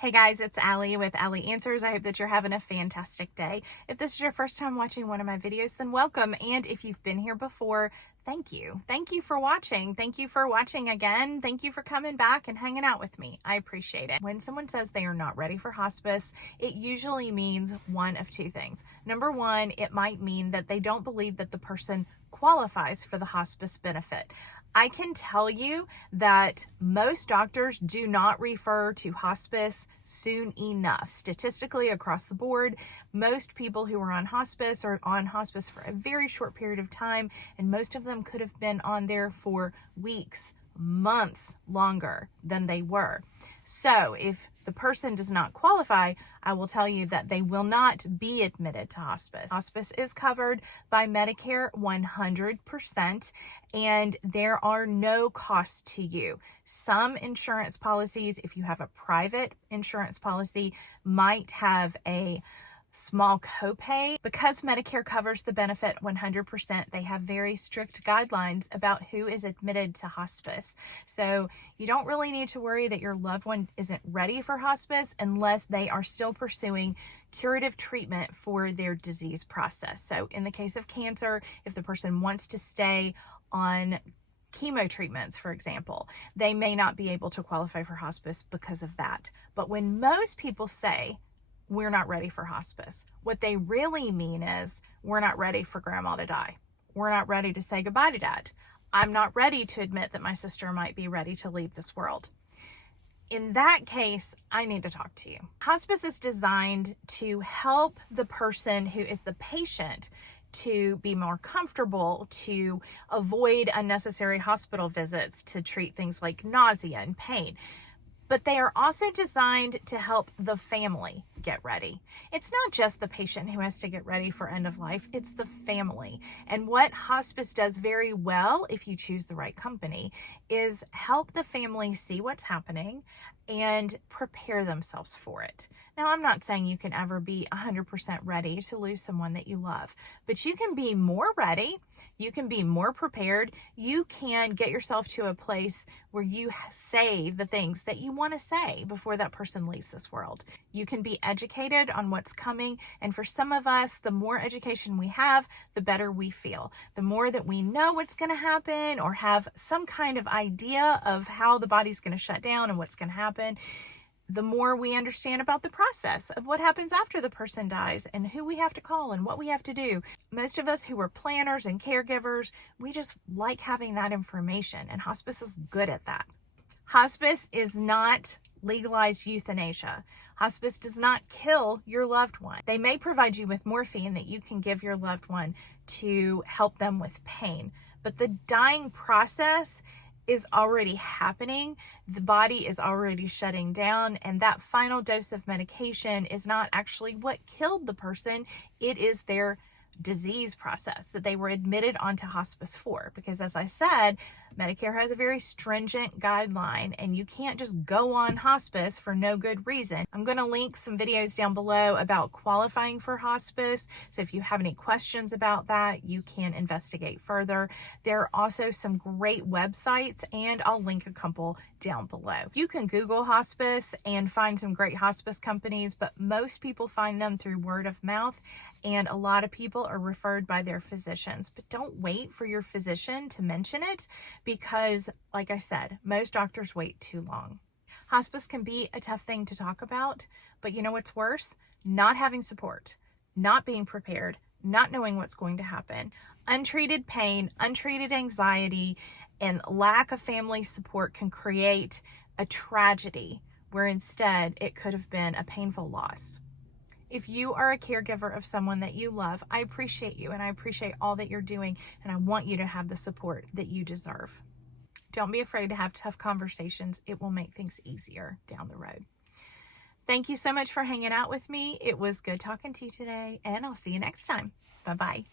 Hey guys, it's Allie with Allie Answers. I hope that you're having a fantastic day. If this is your first time watching one of my videos, then welcome. And if you've been here before, thank you. Thank you for watching. Thank you for watching again. Thank you for coming back and hanging out with me. I appreciate it. When someone says they are not ready for hospice, it usually means one of two things. Number one, it might mean that they don't believe that the person qualifies for the hospice benefit. I can tell you that most doctors do not refer to hospice soon enough. Statistically, across the board, most people who are on hospice are on hospice for a very short period of time, and most of them could have been on there for weeks, months longer than they were. So if the person does not qualify, I will tell you that they will not be admitted to hospice. Hospice is covered by Medicare 100%, and there are no costs to you. Some insurance policies, if you have a private insurance policy, might have a small copay. Because Medicare covers the benefit 100%, they have very strict guidelines about who is admitted to hospice. So you don't really need to worry that your loved one isn't ready for hospice unless they are still pursuing curative treatment for their disease process. So in the case of cancer, if the person wants to stay on chemo treatments, for example, they may not be able to qualify for hospice because of that. But when most people say, we're not ready for hospice, what they really mean is, we're not ready for grandma to die. We're not ready to say goodbye to dad. I'm not ready to admit that my sister might be ready to leave this world. In that case, I need to talk to you. Hospice is designed to help the person who is the patient to be more comfortable, to avoid unnecessary hospital visits, to treat things like nausea and pain. But they are also designed to help the family get ready. It's not just the patient who has to get ready for end of life, it's the family. And what hospice does very well, if you choose the right company, is help the family see what's happening and prepare themselves for it. Now, I'm not saying you can ever be 100% ready to lose someone that you love, but you can be more ready, you can be more prepared, you can get yourself to a place where you say the things that you want to say before that person leaves this world. You can be educated on what's coming, and for some of us, the more education we have, the better we feel. The more that we know what's going to happen or have some kind of idea of how the body's going to shut down and what's going to happen, the more we understand about the process of what happens after the person dies and who we have to call and what we have to do. Most of us who are planners and caregivers, we just like having that information, and hospice is good at that. Hospice is not legalized euthanasia. Hospice does not kill your loved one. They may provide you with morphine that you can give your loved one to help them with pain, but the dying process is already happening. The body is already shutting down, and that final dose of medication is not actually what killed the person. It is their disease process that they were admitted onto hospice for, because as I said, Medicare has a very stringent guideline and you can't just go on hospice for no good reason. I'm going to link some videos down below about qualifying for hospice, so if you have any questions about that, you can investigate further. There are also some great websites, and I'll link a couple down below. You can Google hospice and find some great hospice companies, but most people find them through word of mouth, and a lot of people are referred by their physicians. But don't wait for your physician to mention it, because like I said, most doctors wait too long. Hospice can be a tough thing to talk about, but you know what's worse? Not having support, not being prepared, not knowing what's going to happen. Untreated pain, untreated anxiety, and lack of family support can create a tragedy where instead it could have been a painful loss. If you are a caregiver of someone that you love, I appreciate you and I appreciate all that you're doing, and I want you to have the support that you deserve. Don't be afraid to have tough conversations. It will make things easier down the road. Thank you so much for hanging out with me. It was good talking to you today, and I'll see you next time. Bye-bye.